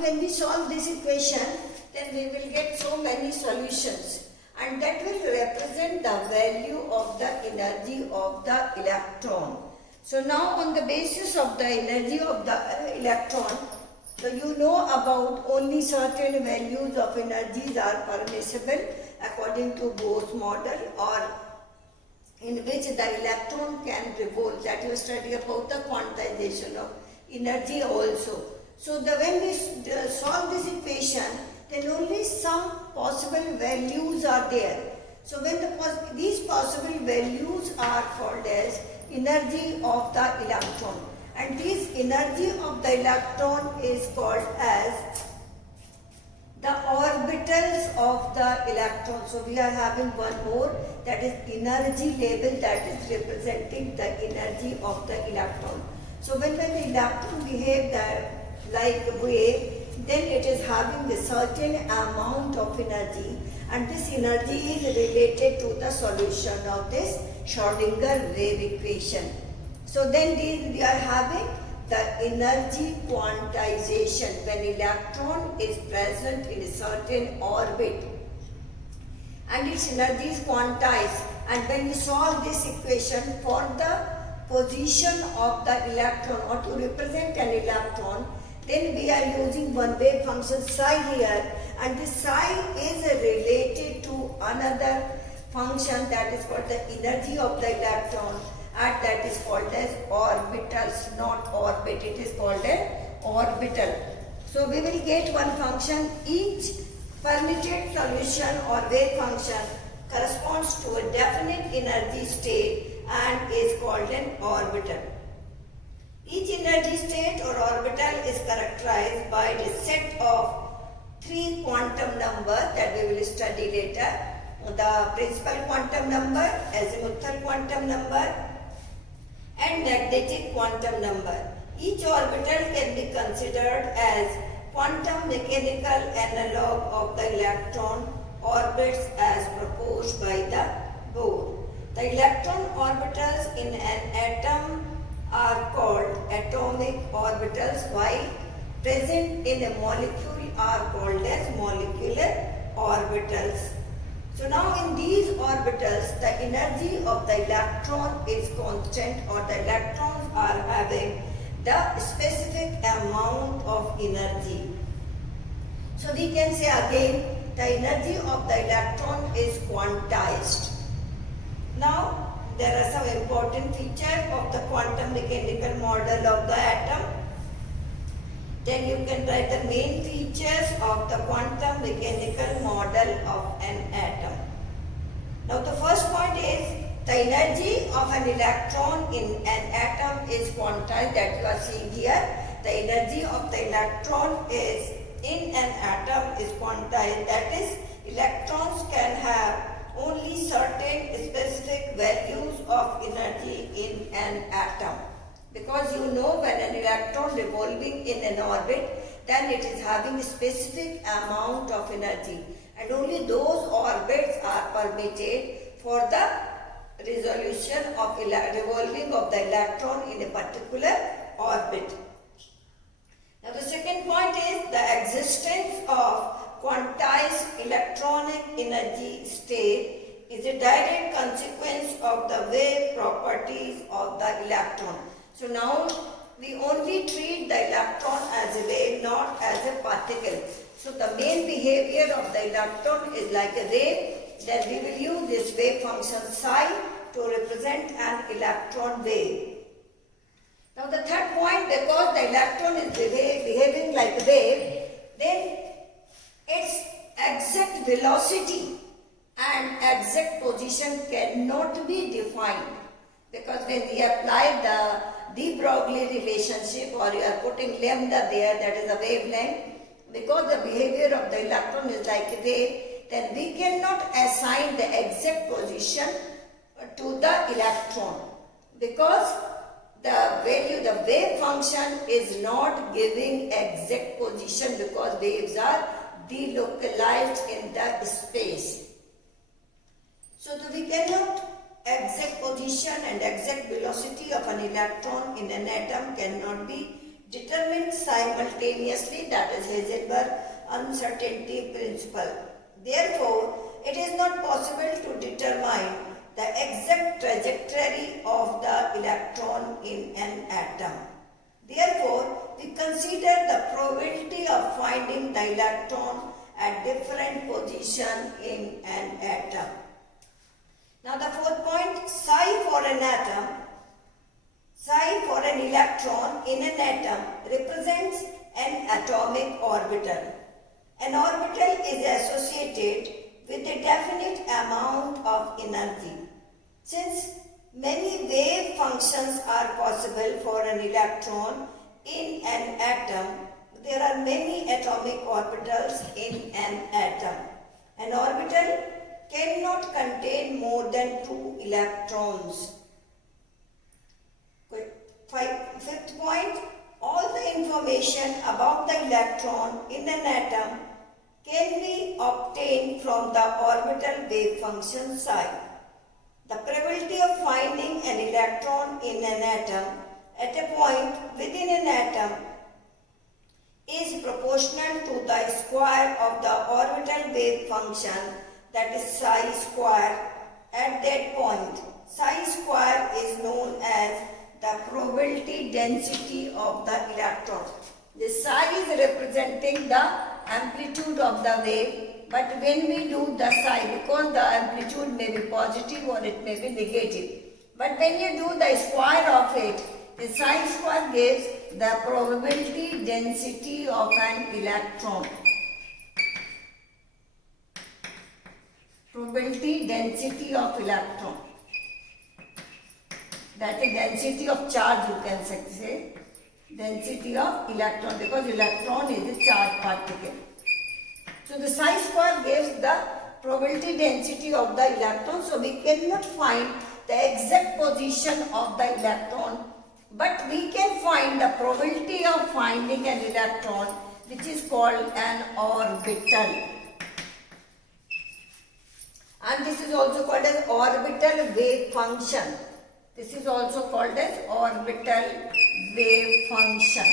when we solve this equation, then we will get so many solutions, and that will represent the value of the energy of the electron. So now on the basis of the energy of the electron, so you know about only certain values of energies are permissible according to Bohr's model, or in which the electron can revolve. That you study about the quantization of energy also. So when we solve this equation, then only some possible values are there. So when these possible values are called as energy of the electron, and this energy of the electron is called as the orbitals of the electron. So we are having one more, that is energy level, that is representing the energy of the electron. So when the electron behave like a wave, then it is having a certain amount of energy, and this energy is related to the solution of this Schrodinger wave equation. So then we are having the energy quantization when electron is present in a certain orbit and its energy is quantized. And when we solve this equation for the position of the electron or to represent an electron, then we are using one wave function psi here, and this psi is related to another function that is called the energy of the electron, and that is called as orbitals, not orbit, it is called an orbital. So we will get one function. Each permitted solution or wave function corresponds to a definite energy state and is called an orbital. Each energy state or orbital is characterized by the set of three quantum numbers that we will study later. The principal quantum number, azimuthal quantum number, and magnetic quantum number. Each orbital can be considered as quantum mechanical analog of the electron orbits as proposed by the Bohr. The electron orbitals in an atom are called atomic orbitals, while present in a molecule are called as molecular orbitals. So now in these orbitals, the energy of the electron is constant, or the electrons are having the specific amount of energy. So we can say again, the energy of the electron is quantized. Now there are some important features of the quantum mechanical model of the atom. Then you can write the main features of the quantum mechanical model of an atom. Now the first point is the energy of an electron in an atom is quantized, that you are seeing here. The energy of the electron is in an atom is quantized, that is, electrons can have only certain specific values of energy in an atom. Because you know, when an electron revolving in an orbit, then it is having a specific amount of energy, and only those orbits are permitted for the resolution of revolving of the electron in a particular orbit. Now the second point is the existence of quantized electronic energy state is a direct consequence of the wave properties of the electron. So now we only treat the electron as a wave, not as a particle. So the main behavior of the electron is like a wave. Then we will use this wave function psi to represent an electron wave. Now the third point, because the electron is behaving like a wave, then its exact velocity and exact position cannot be defined. Because when we apply the de Broglie relationship, or you are putting lambda there, that is a wavelength, because the behavior of the electron is like a wave, then we cannot assign the exact position to the electron, because the wave function is not giving exact position, because waves are delocalized in the space. So we cannot exact position and exact velocity of an electron in an atom cannot be determined simultaneously, that is Heisenberg uncertainty principle. Therefore, it is not possible to determine the exact trajectory of the electron in an atom. Therefore, we consider the probability of finding the electron at different position in an atom. Now the fourth point, psi for an atom, psi for an electron in an atom represents an atomic orbital. An orbital is associated with a definite amount of energy. Since many wave functions are possible for an electron in an atom, there are many atomic orbitals in an atom. An orbital cannot contain more than 2 electrons. Fifth point, all the information about the electron in an atom can be obtained from the orbital wave function psi. The probability of finding an electron in an atom at a point within an atom is proportional to the square of the orbital wave function, that is psi square at that point. Psi square is known as the probability density of the electron. The psi is representing the amplitude of the wave, but when we do the psi, because the amplitude may be positive or it may be negative, but when you do the square of it, the psi square gives the probability density of an electron. Probability density of electron. That is density of charge, you can say. Density of electron, because electron is a charged particle. So the psi square gives the probability density of the electron. So we cannot find the exact position of the electron, but we can find the probability of finding an electron, which is called an orbital. And this is also called as orbital wave function. This is also called as orbital wave function.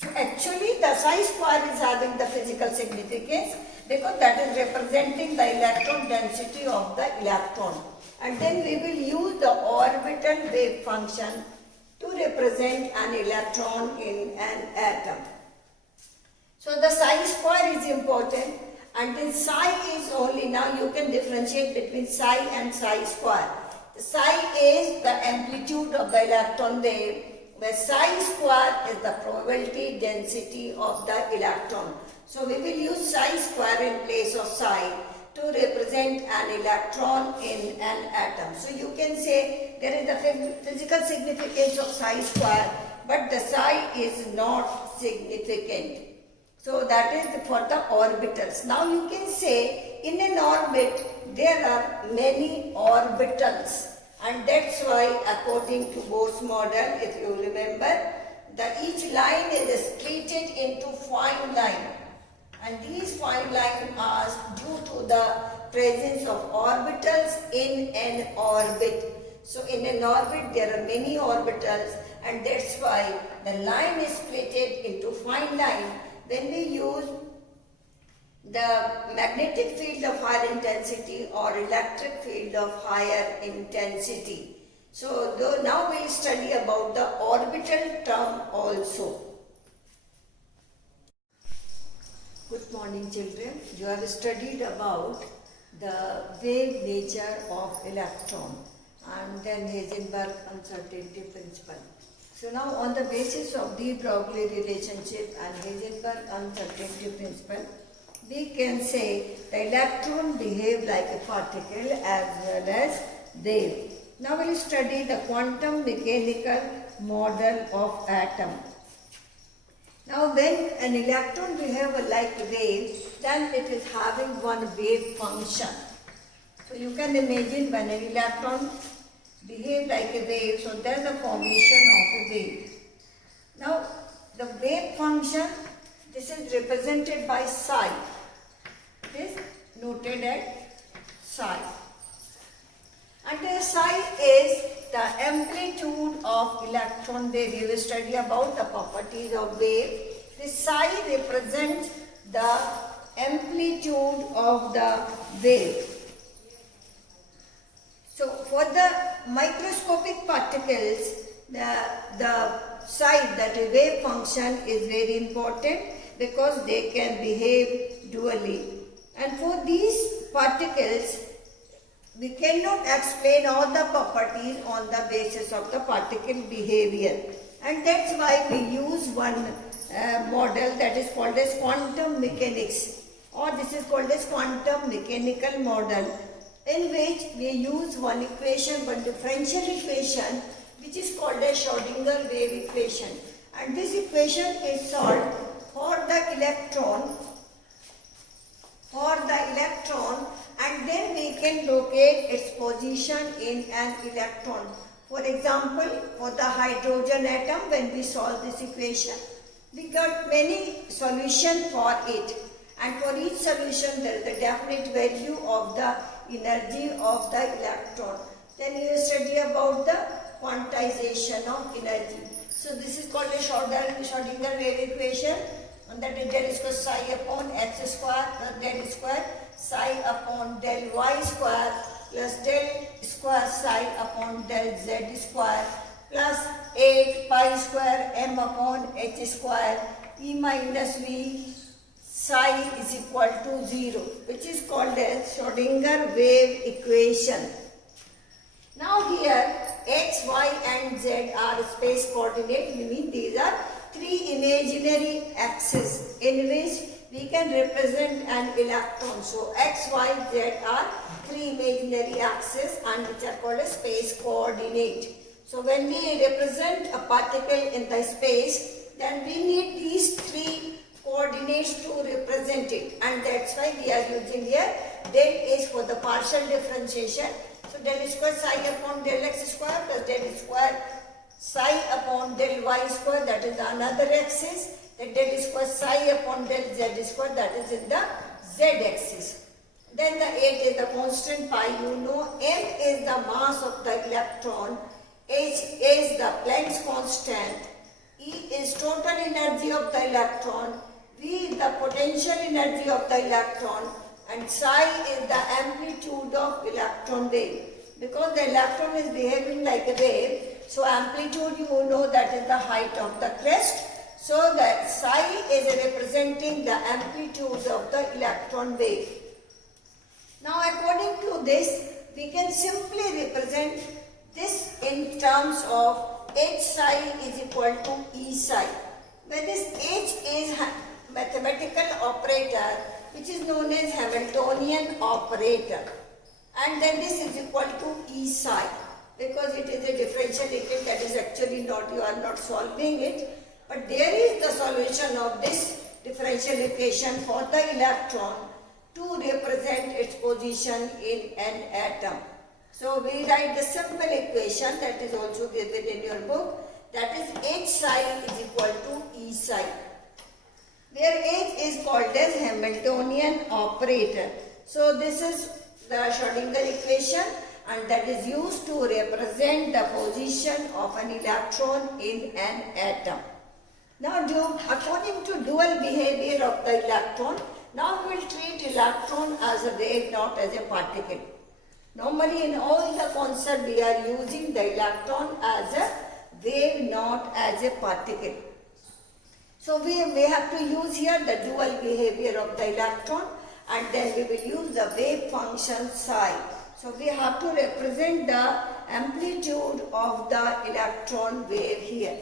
So actually the psi square is having the physical significance because that is representing the electron density of the electron. And then we will use the orbital wave function to represent an electron in an atom. So the psi square is important, and then psi is only, now you can differentiate between psi and psi square. The psi is the amplitude of the electron wave, where psi square is the probability density of the electron. So we will use psi square in place of psi to represent an electron in an atom. So you can say there is the physical significance of psi square, but the psi is not significant. So that is for the orbitals. Now you can say in an orbit there are many orbitals, and that's why according to Bohr's model, if you remember, each line is split into fine line, and these fine lines are due to the presence of orbitals in an orbit. So in an orbit there are many orbitals, and that's why the line is split into fine line when we use the magnetic field of higher intensity or electric field of higher intensity. So now we will study about the orbital term also. Good morning children. You have studied about the wave nature of electron and then Heisenberg uncertainty principle. So now on the basis of de Broglie relationship and Heisenberg uncertainty principle, we can say the electron behave like a particle as well as wave. Now we will study the quantum mechanical model of atom. Now when an electron behave like a wave, then it is having one wave function. So you can imagine when an electron behave like a wave, so there is a formation of a wave. Now the wave function, this is represented by psi. It is noted at psi. And the psi is the amplitude of electron wave. We will study about the properties of wave. The psi represents the amplitude of the wave. So for the microscopic particles, the psi, that is wave function, is very important because they can behave dually. And for these particles, we cannot explain all the properties on the basis of the particle behavior. And that's why we use one model that is called as quantum mechanics, or this is called as quantum mechanical model, in which we use one equation, one differential equation, which is called as Schrodinger wave equation. And this equation is solved for the electron, and then we can locate its position in an electron. For example, for the hydrogen atom, when we solve this equation, we got many solutions for it, and for each solution there is a definite value of the energy of the electron. Then we will study about the quantization of energy. So this is called a Schrodinger wave equation, and that is del square psi upon x square plus del square psi upon del y square plus del square psi upon del z square plus 8 pi square m upon h square e minus v psi is equal to 0, which is called as Schrodinger wave equation. Now here x, y and z are space coordinates, meaning these are three imaginary axes in which we can represent an electron. So x, y, z are three imaginary axes and which are called a space coordinate. So when we represent a particle in the space, then we need these three coordinates to represent it, and that's why we are using here del is for the partial differentiation. So del square psi upon del x square plus del square psi upon del y square, that is another axis. Then del square psi upon del z square, that is in the z axis. Then the 8 is the constant pi, you know. M is the mass of the electron, H is the Planck's constant, E is total energy of the electron, V is the potential energy of the electron, and psi is the amplitude of electron wave. Because the electron is behaving like a wave, so amplitude, you know, that is the height of the crest. So that psi is representing the amplitude of the electron wave. Now according to this, we can simply represent this in terms of h psi is equal to E psi, where this h is mathematical operator which is known as Hamiltonian operator, and then this is equal to E psi because it is a differential equation, that is actually not, you are not solving it, but there is the solution of this differential equation for the electron to represent its position in an atom. So we write the simple equation that is also given in your book, that is h psi is equal to E psi, where h is called as Hamiltonian operator. So this is the Schrodinger equation, and that is used to represent the position of an electron in an atom. Now according to dual behavior of the electron, now we will treat electron as a wave, not as a particle. Normally in all the concept we are using the electron as a wave, not as a particle. So we have to use here the dual behavior of the electron, and then we will use the wave function psi. So we have to represent the amplitude of the electron wave here.